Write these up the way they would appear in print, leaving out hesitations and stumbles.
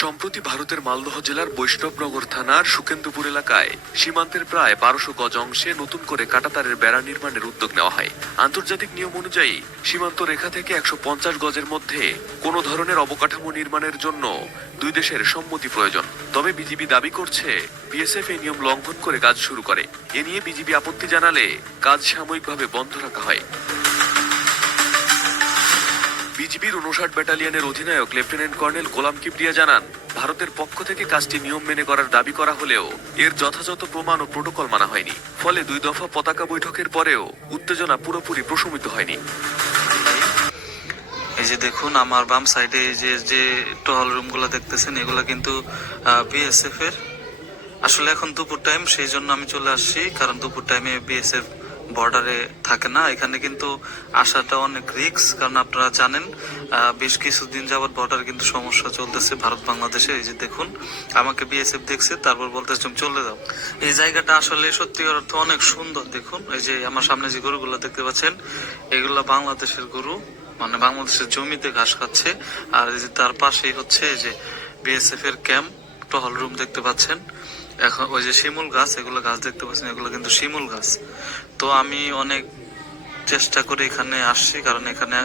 সম্প্রতি ভারতের মালদহ জেলার বৈষ্ণবনগর থানার সুকেন্দুপুর এলাকায় সীমান্তের প্রায় 1200 গজ অংশে নতুন করে কাঁটাতারের বেড়া নির্মাণের উদ্যোগ নেওয়া হয়। আন্তর্জাতিক নিয়ম অনুযায়ী সীমান্ত রেখা থেকে 150 গজের মধ্যে কোনো ধরনের অবকাঠামো নির্মাণের জন্য দুই দেশের সম্মতি প্রয়োজন। তবে বিজিবি দাবি করছে বিএসএফ এই নিয়ম লঙ্ঘন করে কাজ শুরু করে। এ নিয়ে বিজিবি আপত্তি জানালে কাজ সাময়িকভাবে বন্ধ রাখা হয়। বিজিবির 59 ব্যাটালিয়নের অধিনায়ক লেফটেন্যান্ট কর্নেল গোলাম কিবরিয়া জানান, ভারতের পক্ষ থেকে কাজটি নিয়ম মেনে করার দাবি করা হলেও এর যথাযথ প্রমাণ ও প্রোটোকল মানা হয়নি। ফলে দুই দফা পতাকা বৈঠকের পরেও উত্তেজনা পুরোপুরি প্রশমিত হয়নি। এই যে দেখুন আমার বাম সাইডে যে টহল রুমগুলো দেখতেছেন, এগুলো কিন্তু বিএসএফ এর। আসলে এখন দুপুর টাইম, সেই জন্য আমি চলে আসছি, কারণ দুপুর টাইমে বিএসএফ বর্ডারে থাকে না। এখানে কিন্তু আসাটা অনেক রিস্ক, কারণ আপনারা জানেন বেশ কিছুদিন যাবৎ বর্ডারে কিন্তু সমস্যা চলতেছে ভারত বাংলাদেশে। এই যে দেখুন আমাকে বিএসএফ দেখছে, তারপর বলতেছে তুমি চলে যাও। এই জায়গাটা আসলে সত্যি অর্থ অনেক সুন্দর। দেখুন এই যে আমার সামনে যে গরুগুলো দেখতে পাচ্ছেন, এগুলা বাংলাদেশের গরু, মানে বাংলাদেশের জমিতে ঘাস খাচ্ছে। আর এই যে তার পাশেই হচ্ছে এই যে বিএসএফ এর ক্যাম্প, টহল রুম দেখতে পাচ্ছেন। এখন ওই যে শিমুল গাছ, এগুলো গাছ দেখতে পাচ্ছেন, এগুলো কিন্তু শিমুল গাছ। তো আমি অনেক চেষ্টা করে এখানে আসছি, কারণ এখানে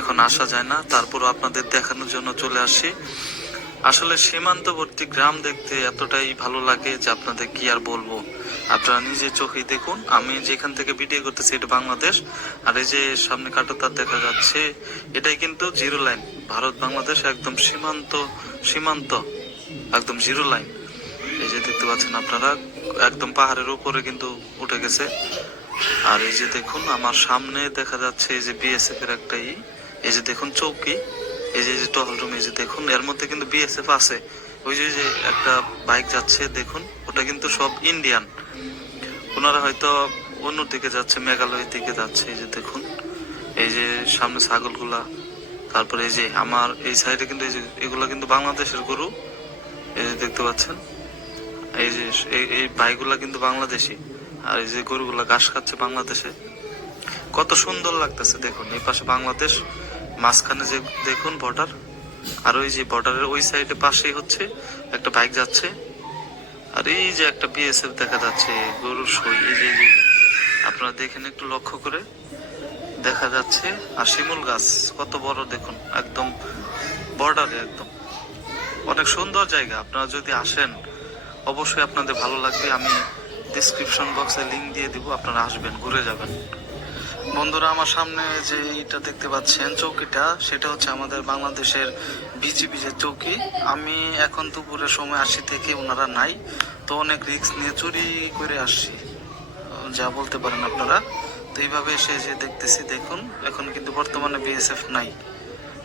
এখন আসা যায় না, তারপরও আপনাদের দেখানোর জন্য চলে আসছি। আসলে সীমান্তবর্তী গ্রাম দেখতে এতটাই ভালো লাগে যে আপনাদের কি আর বলবো। আপনারা নিজে চোখেই দেখুন। আমি যেখান থেকে ভিডিও করতেছি এটা বাংলাদেশ, আর এই যে সামনে কাঁটাতার দেখা যাচ্ছে, এটাই কিন্তু জিরো লাইন। ভারত বাংলাদেশ একদম সীমান্ত একদম জিরো লাইন। এই যে দেখতে পাচ্ছেন আপনারা, একদম পাহাড়ের উপরে কিন্তু উঠে গেছে। আর এই যে দেখুন আমার সামনে দেখা যাচ্ছে এই যে বিএসএফ এর একটা এই যে দেখুন চৌকি, এই যে টহল রুম, এই যে দেখুন এর মধ্যে কিন্তু বিএসএফ আছে। ওই যে একটা বাইক যাচ্ছে দেখুন, ওটা কিন্তু সব ইন্ডিয়ান। ওনারা হয়তো অন্য দিকে যাচ্ছে, মেঘালয়ের দিকে যাচ্ছে। এই যে দেখুন এই যে সামনে ছাগলগুলা, তারপরে এই যে আমার এই সাইডে কিন্তু এই যে এগুলা কিন্তু বাংলাদেশের গরু। এই যে দেখতে পাচ্ছেন এই যে এই ভাইগুলা কিন্তু বাংলাদেশি, আর এই যে গরুগুলা ঘাস খাচ্ছে বাংলাদেশে। কত সুন্দর লাগতেছে দেখুন। এই পাশে বাংলাদেশ, মাঝখানে যে দেখুন বর্ডার, আর ওই যে বর্ডারের ওই সাইডে পাশেই হচ্ছে একটা বাইক যাচ্ছে। আর এই যে একটা বিএসএফ দেখা যাচ্ছে, গরুর সই। এই যে আপনারা দেখেন একটু লক্ষ্য করে, দেখা যাচ্ছে। আর শিমুল গাছ কত বড় দেখুন, একদম বর্ডারে একদম। অনেক সুন্দর জায়গা, আপনারা যদি আসেন অবশ্যই আপনাদের ভালো লাগবে। আমি ডিসক্রিপশন বক্সে লিংক দিয়ে দিব, আপনারা আসবেন, ঘুরে যাবেন। বন্ধুরা আমার সামনে যে এটা দেখতে পাচ্ছেন চৌকিটা, সেটা হচ্ছে আমাদের বাংলাদেশের বিজিবি যে চৌকি। আমি এখন দুপুরের সময় আসি থেকে ওনারা নাই, তো অনেক রিস্ক নিয়ে চুরি করে আসছি, যা বলতে পারেন আপনারা। তো এইভাবে এসে যে দেখতেছি, দেখুন এখন কিন্তু বর্তমানে বিএসএফ নাই,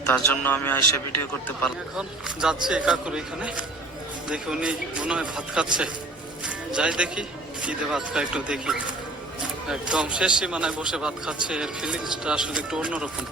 তার জন্য আমি আইসা ভিডিও করতে পারলাম। এখন যাচ্ছে কাকুর এখানে, দেখি উনি মনে হয় ভাত খাচ্ছে। যাই দেখি কি দিয়ে ভাত খায়, একটু দেখি। একদম শেষ সীমানায় বসে ভাত খাচ্ছে, এর ফিলিংসটা আসলে একটু অন্যরকম।